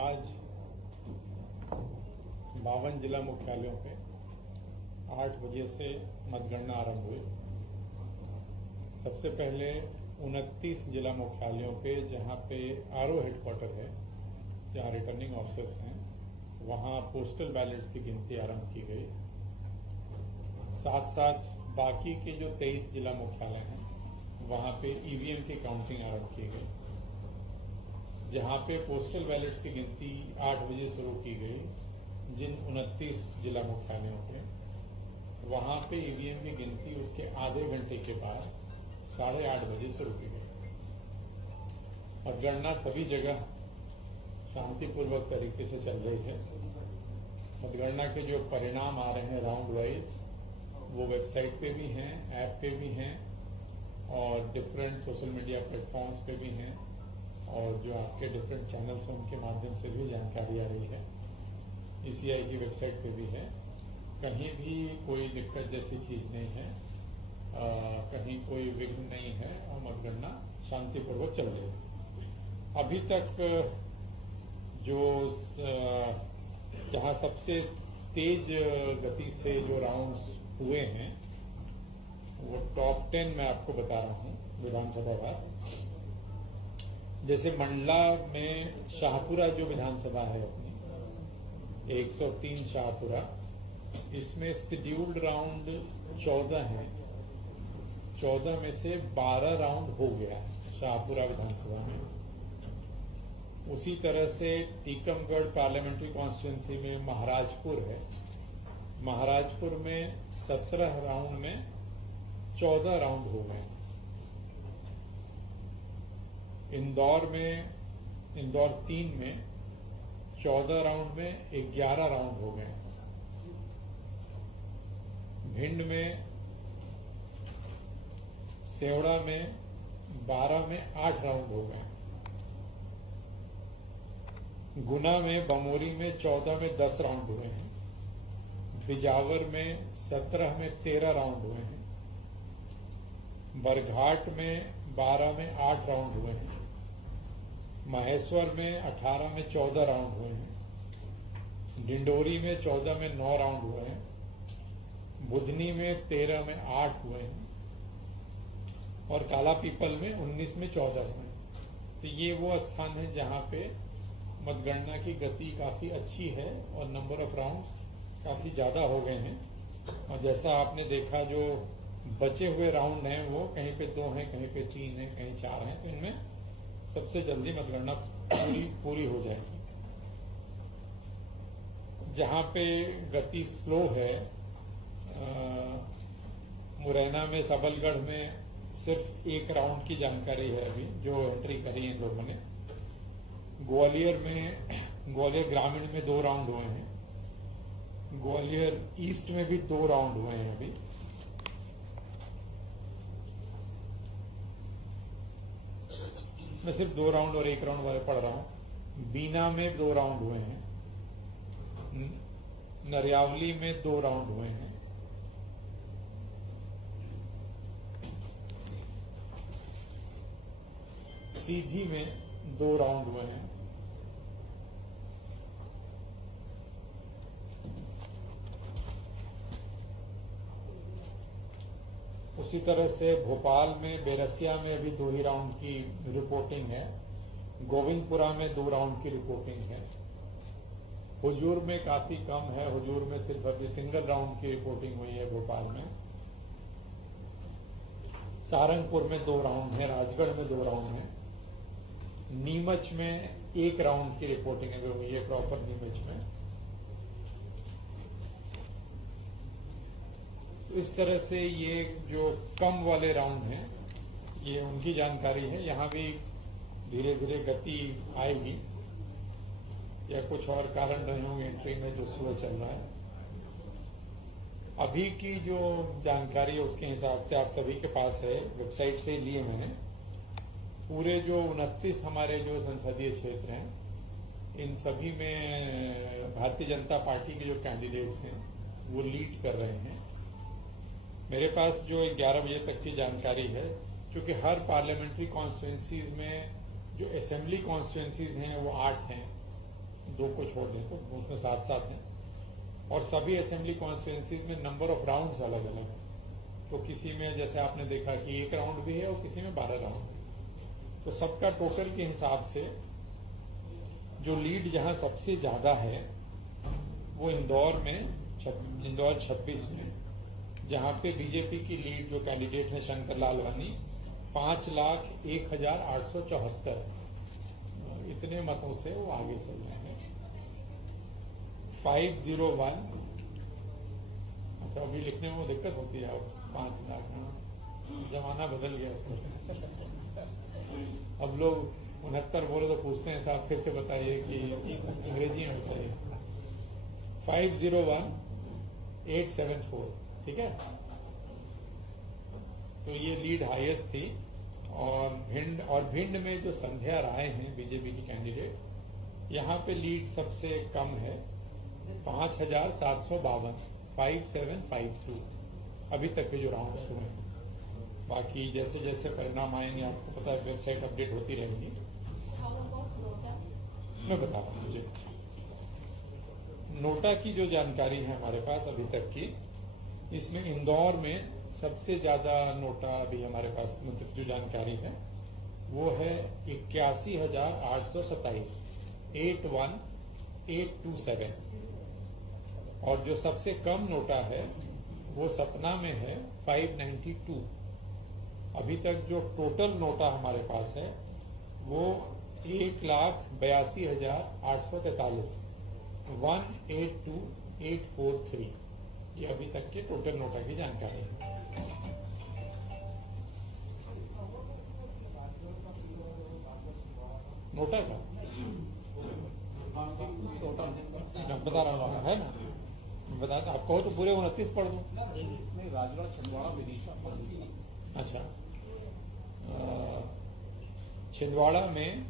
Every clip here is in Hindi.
आज 52 जिला मुख्यालयों पे 8 बजे से मतगणना आरंभ हुई। सबसे पहले 29 जिला मुख्यालयों पे जहां पे आरओ हेडक्वार्टर है, जहां रिटर्निंग ऑफिसर्स हैं, वहां पोस्टल बैलेट्स की गिनती आरंभ की गई। साथ साथ बाकी के जो 23 जिला मुख्यालय हैं वहां पे ईवीएम की काउंटिंग आरंभ की गई। जहां पे पोस्टल बैलेट्स की गिनती 8 बजे शुरू की गई, जिन 29 जिला मुख्यालयों पे, वहां पे ईवीएम की गिनती उसके आधे घंटे के बाद 8:30 बजे शुरू की गई। मतगणना सभी जगह शांतिपूर्वक तरीके से चल रही है। मतगणना के जो परिणाम आ रहे हैं राउंड वाइज, वो वेबसाइट पे भी हैं, ऐप पे भी हैं और डिफरेंट सोशल मीडिया प्लेटफॉर्म्स पे भी हैं, और जो आपके डिफरेंट चैनल्स हैं उनके माध्यम से भी जानकारी आ रही है। ईसीआई की वेबसाइट पे भी है। कहीं भी कोई दिक्कत जैसी चीज नहीं है, कहीं कोई विघ्न नहीं है और मतगणना शांतिपूर्वक चल रही है। अभी तक जो जहां सबसे तेज गति से जो राउंड्स हुए हैं वो टॉप 10 मैं आपको बता रहा हूं विधानसभा वार। जैसे मंडला में शाहपुरा जो विधानसभा है अपनी 103 शाहपुरा, इसमें शेड्यूल्ड राउंड 14 है। 14 में से 12 राउंड हो गया शाहपुरा विधानसभा में। उसी तरह से टीकमगढ़ पार्लियामेंट्री कॉन्स्टिट्यूंसी में महाराजपुर है। महाराजपुर में 17 राउंड में 14 राउंड हो गए। इंदौर 3 में 14 राउंड में 11 राउंड हो गए। भिंड में सेवड़ा में 12 में 8 राउंड हो गए। गुना में बमोरी में 14 में 10 राउंड हुए हैं। बिजावर में 17 में 13 राउंड हुए हैं। बरघाट में 12 में 8 राउंड हुए हैं। महेश्वर में 18 में 14 राउंड हुए हैं। डिंडोरी में 14 में 9 राउंड हुए हैं। बुधनी में 13 में 8 हुए हैं और काला पीपल में 19 में 14 हुए हैं। तो ये वो स्थान है जहां पे मतगणना की गति काफी अच्छी है और नंबर ऑफ राउंड्स काफी ज्यादा हो गए हैं। और जैसा आपने देखा, जो बचे हुए राउंड हैं वो कहीं पे 2 हैं, कहीं पे 3 हैं, कहीं 4 हैं। तो इनमें सबसे जल्दी मतगणना पूरी हो जाएगी। जहां पे गति स्लो है, मुरैना में सबलगढ़ में सिर्फ 1 राउंड की जानकारी है अभी जो एंट्री करी है लोगों ने। ग्वालियर ग्रामीण में 2 राउंड हुए हैं। ग्वालियर ईस्ट में भी 2 राउंड हुए हैं अभी। मैं सिर्फ 2 राउंड और 1 राउंड वाले पढ़ रहा हूं। बीना में 2 राउंड हुए हैं। नरियावली में 2 राउंड हुए हैं। सीधी में 2 राउंड हुए हैं। उसी तरह से भोपाल में बेरसिया में अभी 2 ही राउंड की रिपोर्टिंग है। गोविंदपुरा में 2 राउंड की रिपोर्टिंग है। हुजूर में काफी कम है। हुजूर में सिर्फ अभी सिंगल राउंड की रिपोर्टिंग हुई है भोपाल में। सारंगपुर में 2 राउंड है। राजगढ़ में 2 राउंड है। नीमच में 1 राउंड की रिपोर्टिंग है हुई है प्रॉपर नीमच में। तो इस तरह से ये जो कम वाले राउंड हैं ये उनकी जानकारी है। यहां भी धीरे धीरे गति आएगी या कुछ और कारण रहे होंगे एंट्री में जो स्लो चल रहा है। अभी की जो जानकारी है उसके हिसाब से आप सभी के पास है, वेबसाइट से लिए मैंने। पूरे जो 29 हमारे जो संसदीय क्षेत्र हैं, इन सभी में भारतीय जनता पार्टी के जो कैंडिडेट्स हैं वो लीड कर रहे हैं। मेरे पास जो 11 बजे तक की जानकारी है, क्योंकि हर पार्लियामेंट्री कॉन्स्टिट्यूंसीज में जो असेंबली कॉन्स्टिट्यूंसीज हैं वो 8 हैं, 2 को छोड़ दें तो उसमें 7-7 हैं, और सभी असेंबली कॉन्स्टिट्यूएंसीज में नंबर ऑफ राउंड्स अलग अलग है। तो किसी में जैसे आपने देखा कि 1 राउंड भी है और किसी में 12 राउंड है। तो सबका टोटल के हिसाब से जो लीड जहां सबसे ज्यादा है वो इंदौर 26 में, जहां पे बीजेपी की लीड जो कैंडिडेट है शंकर लालवानी 5,01,874 इतने मतों से वो आगे चल रहे हैं। 501, अच्छा अभी लिखने में दिक्कत होती है, अब 5 लाख जमाना बदल गया। अब लोग 69 बोले तो पूछते हैं साहब फिर से बताइए कि अंग्रेजी में बताइए। 501,874, ठीक है। तो ये लीड हाईएस्ट थी। और भिंड में जो संध्या राय हैं बीजेपी की कैंडिडेट, यहाँ पे लीड सबसे कम है 5,752, 5752 अभी तक के जो राउंड हुए हैं। बाकी जैसे जैसे परिणाम आएंगे आपको पता है, वेबसाइट अपडेट होती रहेंगी। मैं बता रहा हूँ मुझे नोटा की जो जानकारी है हमारे पास अभी तक की, इसमें इंदौर में सबसे ज्यादा नोटा अभी हमारे पास मतलब जो जानकारी है वो है 81,827, 81,827। और जो सबसे कम नोटा है वो सतना में है 592। अभी तक जो टोटल नोटा हमारे पास है वो 1,82,843, 182,843। ये अभी तक के टोटल नोटा की जानकारी है। नोटा का बता रहा हूँ, है ना, बता आप कहो तो पूरे 29 पढ़ दूं। नहीं, राजगढ़, छिंदवाड़ा, विदिशा। अच्छा, छिंदवाड़ा में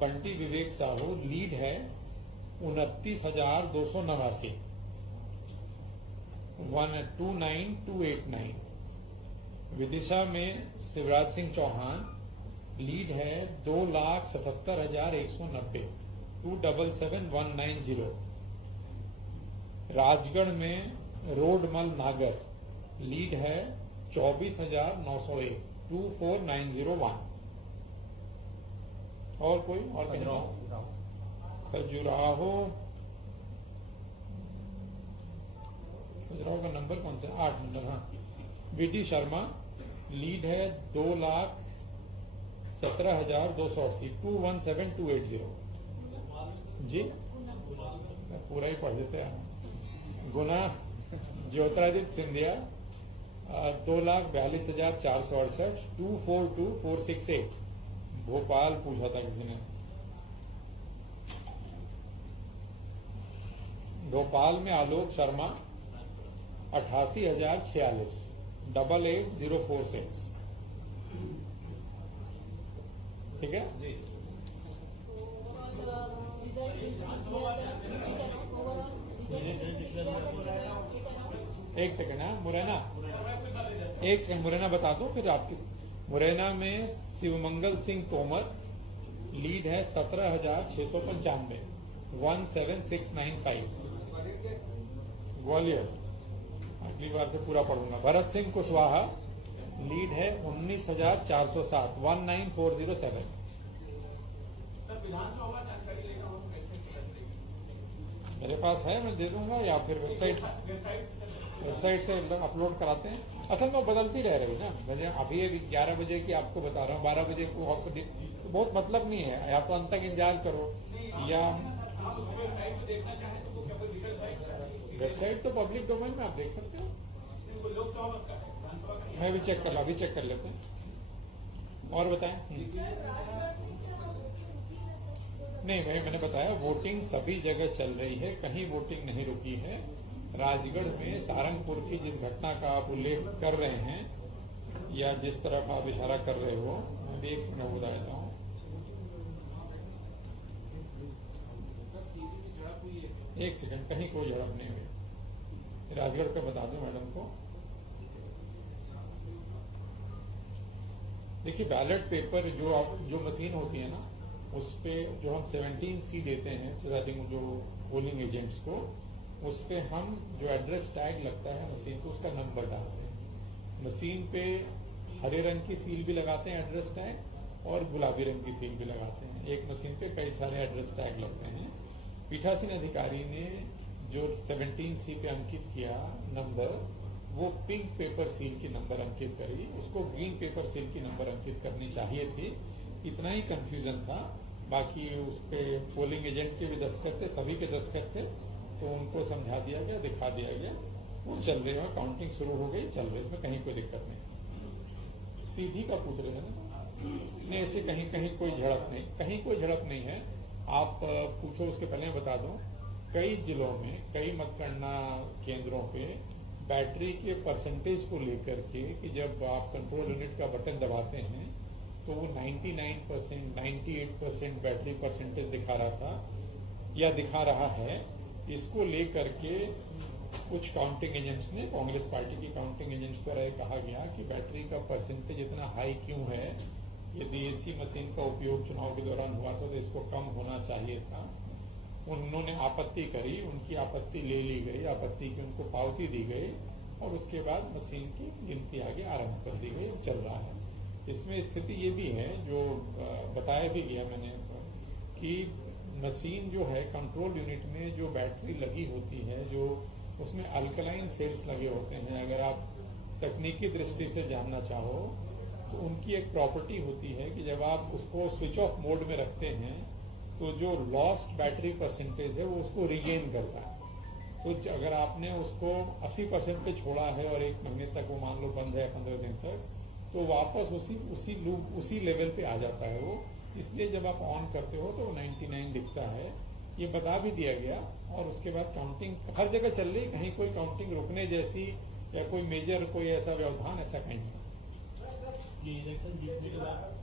बंटी विवेक साहू लीड है 29,289, 129,289। विदिशा में शिवराज सिंह चौहान लीड है 2,77,190, 277,190। राजगढ़ में रोडमल नागर लीड है 24,901, 24,901। और कोई और खजुराहो का नंबर कौन सा? 8 नंबर। हाँ, बीटी शर्मा लीड है 2,17,280, 217,280। जी पूरा ही पढ़ देते हैं। गुना ज्योतिरादित्य सिंधिया 2,42,468, 242,468। भोपाल पूछा था किसी ने। भोपाल में आलोक शर्मा 88,046, 88,046। ठीक है जी। एक सेकंड है मुरैना, एक सेकंड मुरैना बता दो फिर आपकी। मुरैना में शिवमंगल सिंह तोमर लीड है 17,695, 17,695। ग्वालियर अगली बार से पूरा पढ़ूंगा। भरत सिंह कुशवाहा लीड है 19,407, 19,407। मेरे पास है, मैं दे दूंगा, या फिर वेबसाइट से अपलोड कराते हैं। असल में बदलती रह रही ना, अभी 11 बजे की आपको बता रहा हूँ, 12 बजे को आपको तो बहुत मतलब नहीं है। या तो अंत तक इंतजार करो, या वेबसाइट तो पब्लिक डोमेन में आप देख सकते हो। मैं भी चेक कर ला, अभी चेक कर लेते हैं। और बताएं। नहीं भाई, मैंने बताया वोटिंग सभी जगह चल रही है, कहीं वोटिंग नहीं रुकी है। राजगढ़ में सारंगपुर की जिस घटना का आप उल्लेख कर रहे हैं या जिस तरफ आप इशारा कर रहे हो, मैं भी एक सेकंड बता देता हूँ। एक सेकंड, कहीं कोई झड़प नहीं हुई। राजगढ़ का बता दूं मैडम को। देखिए बैलेट पेपर जो मशीन होती है ना, उस पे जो हम 17 सी देते हैं प्रिजाइडिंग जो पोलिंग एजेंट्स को, उस पे हम जो एड्रेस टैग लगता है मशीन को, उसका नंबर डालते हैं। मशीन पे हरे रंग की सील भी लगाते हैं एड्रेस टैग, और गुलाबी रंग की सील भी लगाते हैं। एक मशीन पे कई सारे एड्रेस टैग लगते हैं। पीठासीन अधिकारी ने जो 17 सी पे अंकित किया नंबर, वो पिंक पेपर सील की नंबर अंकित करी, उसको ग्रीन पेपर सील की नंबर अंकित करनी चाहिए थी। इतना ही कंफ्यूजन था। बाकी उस पे पोलिंग एजेंट के भी दस्तखत थे, सभी के दस्तखत थे, तो उनको समझा दिया गया, दिखा दिया गया, वो चल रहे हैं, काउंटिंग शुरू हो गई, चल रही, इसमें कहीं कोई दिक्कत नहीं। सीधी का पूछ रहे थे ना? नहीं, ऐसे कहीं कहीं कोई झड़प नहीं, कहीं कोई झड़प नहीं है। आप पूछो, उसके पहले मैं बता दूं, कई जिलों में, कई मतगणना केंद्रों पे बैटरी के परसेंटेज को लेकर के कि जब आप कंट्रोल यूनिट का बटन दबाते हैं तो वो 99%, 98% बैटरी परसेंटेज दिखा रहा था या दिखा रहा है। इसको लेकर के कुछ काउंटिंग एजेंट्स ने, कांग्रेस पार्टी की काउंटिंग एजेंट्स द्वारा कहा गया कि बैटरी का परसेंटेज इतना हाई क्यों है, यदि एसी मशीन का उपयोग चुनाव के दौरान हुआ था तो इसको कम होना चाहिए था। उन्होंने आपत्ति करी, उनकी आपत्ति ले ली गई, आपत्ति की उनको पावती दी गई, और उसके बाद मशीन की गिनती आगे आरंभ कर दी गई, चल रहा है। इसमें स्थिति ये भी है, जो बताया भी गया मैंने, कि मशीन जो है कंट्रोल यूनिट में जो बैटरी लगी होती है, जो उसमें अल्कलाइन सेल्स लगे होते हैं, अगर आप तकनीकी दृष्टि से जानना चाहो तो उनकी एक प्रॉपर्टी होती है कि जब आप उसको स्विच ऑफ मोड में रखते हैं तो जो लॉस्ट बैटरी परसेंटेज है वो उसको रिगेन करता है। तो अगर आपने उसको 80% पे छोड़ा है और 1 महीने तक वो मान लो बंद है, 15 दिन तक, तो वापस उसी लेवल पे आ जाता है वो। इसलिए जब आप ऑन करते हो तो 99 दिखता है, ये बता भी दिया गया। और उसके बाद काउंटिंग हर जगह चल रही, कहीं कोई काउंटिंग रुकने जैसी या कोई मेजर कोई ऐसा व्यवधान ऐसा कहीं नहीं। ये इलेक्शन जीतने के बाद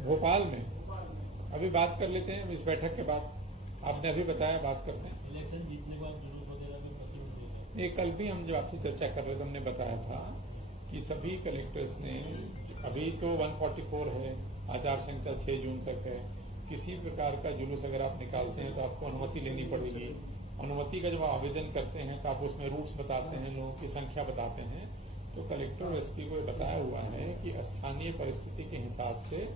भोपाल में अभी बात कर लेते हैं, इस बैठक के बाद। आपने अभी बताया, बात करते हैं। इलेक्शन जीतने के बाद जुलूस वगैरह में फंसी हुई है। ये कल भी हम जब आपसे चर्चा कर रहे थे, हमने बताया था कि सभी कलेक्टर्स ने, अभी तो 144 है, आचार संहिता 6 जून तक है, किसी प्रकार का जुलूस अगर आप निकालते हैं तो आपको अनुमति लेनी पड़ेगी। अनुमति का जब आप आवेदन करते हैं तो आप उसमें रूट्स बताते हैं, लोगों की संख्या बताते हैं। तो कलेक्टर और एसपी को बताया हुआ है कि स्थानीय परिस्थिति के हिसाब से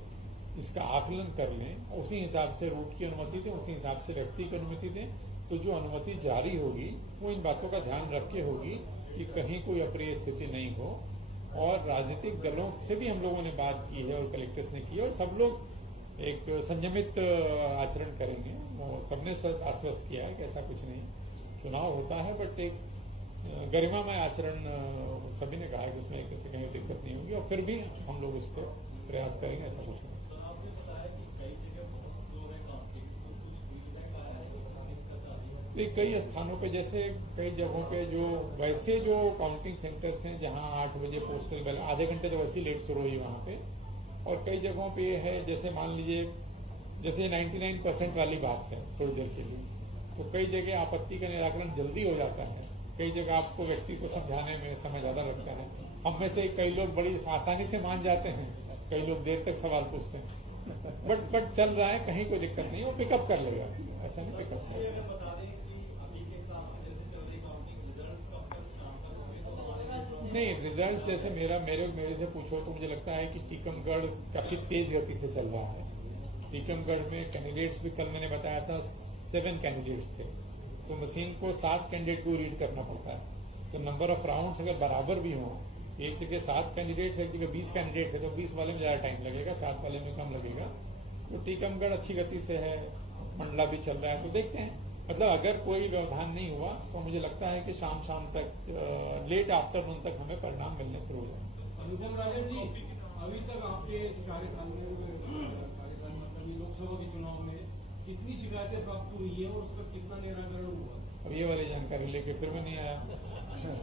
इसका आकलन कर लें, उसी हिसाब से रूट की अनुमति दें, उसी हिसाब से व्यक्ति की अनुमति दें। तो जो अनुमति जारी होगी वो इन बातों का ध्यान रख के होगी कि कहीं कोई अप्रिय स्थिति नहीं हो। और राजनीतिक दलों से भी हम लोगों ने बात की है और कलेक्टर्स ने की है, और सब लोग एक संयमित आचरण करेंगे। वो सबने आश्वस्त किया है कि ऐसा कुछ नहीं, चुनाव होता है बट एक गरिमामय आचरण सभी ने कहा है कि उसमें किसी कहीं दिक्कत नहीं होगी, और फिर भी हम लोग उस पर प्रयास करेंगे, ऐसा कुछ नहीं। कई स्थानों पे, जैसे कई जगहों पे जो वैसे जो काउंटिंग सेंटर्स हैं जहां 8 बजे पोस्टल बैलेट, आधे घंटे तो वैसे ही लेट शुरू हुई वहां पे, और कई जगहों पे ये है, जैसे मान लीजिए जैसे 99% वाली बात है थोड़ी देर के लिए, तो कई जगह आपत्ति का निराकरण जल्दी हो जाता है, कई जगह आपको व्यक्ति को समझाने में समय ज्यादा लगता है। हम में से कई लोग बड़ी आसानी से मान जाते हैं, कई लोग देर तक सवाल पूछते हैं, बट चल रहा है, कहीं कोई दिक्कत नहीं, वो पिकअप कर लेगा, ऐसा नहीं पिकअप कर लेगा। नहीं, रिजल्ट जैसे मेरे से पूछो तो मुझे लगता है कि टीकमगढ़ काफी तेज गति से चल रहा है। टीकमगढ़ में कैंडिडेट्स भी, कल मैंने बताया था 7 कैंडिडेट्स थे, तो मशीन को 7 कैंडिडेट को रीड करना पड़ता है। तो नंबर ऑफ राउंड्स अगर बराबर भी हो, एक जगह 7 कैंडिडेट है, एक जगह 20 कैंडिडेट है, तो 20 वाले में ज्यादा टाइम लगेगा, 7 वाले में कम लगेगा। तो टीकमगढ़ अच्छी गति से है, मंडला भी चल रहा है, तो देखते हैं। मतलब अगर कोई व्यवधान नहीं हुआ तो मुझे लगता है कि शाम तक, लेट आफ्टरनून तक हमें परिणाम मिलने शुरू हो जाए। अनुपम राजन जी, अभी तक आपके कार्यकाल में मतलब लोकसभा के चुनाव में कितनी शिकायतें प्राप्त हुई है और उसका कितना निराकरण हुआ? अब ये वाली जानकारी लेके फिर मैं नहीं आया।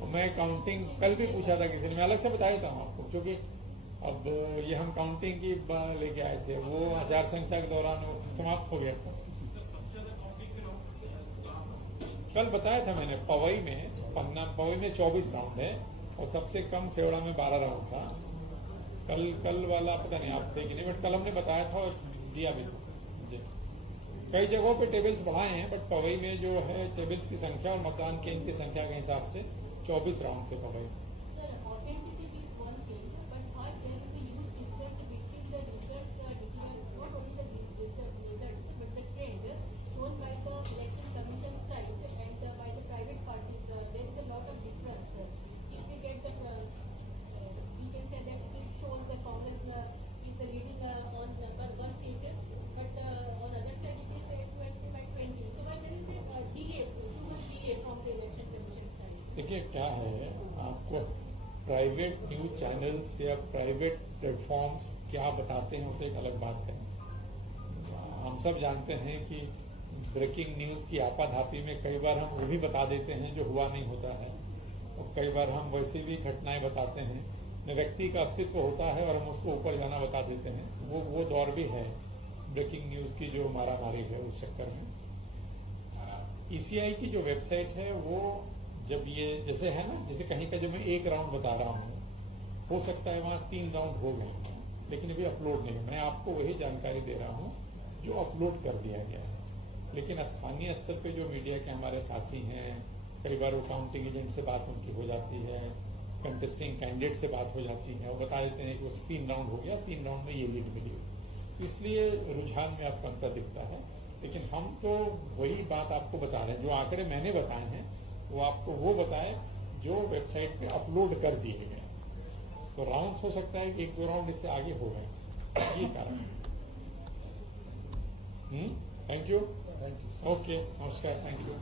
मैं काउंटिंग कल भी पूछा था किसी ने, मैं अलग से बताया था आपको, क्योंकि अब ये हम काउंटिंग की लेके आए थे, वो आचार संहिता के दौरान समाप्त हो गया था। कल बताया था मैंने, पवई में 24 राउंड है और सबसे कम सेवड़ा में 12 राउंड था। कल वाला पता नहीं आप थे कि नहीं, बट कल हमने बताया था और दिया भी जी। कई जगहों पे टेबल्स बढ़ाए हैं, बट पवई में जो है टेबल्स की संख्या और मतदान केंद्र की संख्या के हिसाब से 24 राउंड थे Pawai. Sir, authenticity is one thing, but how there is a huge difference between the results declared, not only the results, but the trend shown by the election commission side and by the private parties. There is a lot of difference. If we get the, we can say that it shows the Congress is leading on one seat, but on other side it is 20 by 20. So why there is a delay, too much delay from the election commission side? देखिए क्या है, आपको प्राइवेट न्यूज चैनल्स या प्राइवेट प्लेटफॉर्म्स क्या बताते हैं वो तो एक अलग बात है। हम सब जानते हैं कि ब्रेकिंग न्यूज की आपाधापी में कई बार हम वो भी बता देते हैं जो हुआ नहीं होता है, और कई बार हम वैसे भी घटनाएं बताते हैं, व्यक्ति का अस्तित्व होता है और हम उसको ऊपर जाना बता देते हैं। वो दौर भी है ब्रेकिंग न्यूज की जो मारामारी है उस चक्कर में। ईसीआई की जो वेबसाइट है वो जब ये जैसे है ना, जैसे कहीं का जो मैं एक राउंड बता रहा हूँ, हो सकता है वहां 3 राउंड हो गए हैं, लेकिन अभी अपलोड नहीं है। मैं आपको वही जानकारी दे रहा हूँ जो अपलोड कर दिया गया है। लेकिन स्थानीय स्तर पे जो मीडिया के हमारे साथी हैं, कई बार वो काउंटिंग एजेंट से बात उनकी हो जाती है, कंटेस्टिंग कैंडिडेट से बात हो जाती है, वो बता देते हैं कि उस 3 राउंड हो गया, 3 राउंड में ये लीड मिली। इसलिए रुझान में आपको अंतर दिखता है, लेकिन हम तो वही बात आपको बता रहे हैं। जो आंकड़े मैंने बताए हैं वो आपको वो बताए जो वेबसाइट पे अपलोड कर दिए गए। तो राउंड हो सकता है कि 1-2 राउंड इससे आगे हो गए, ये कारण है। Thank you. ओके, नमस्कार, थैंक यू।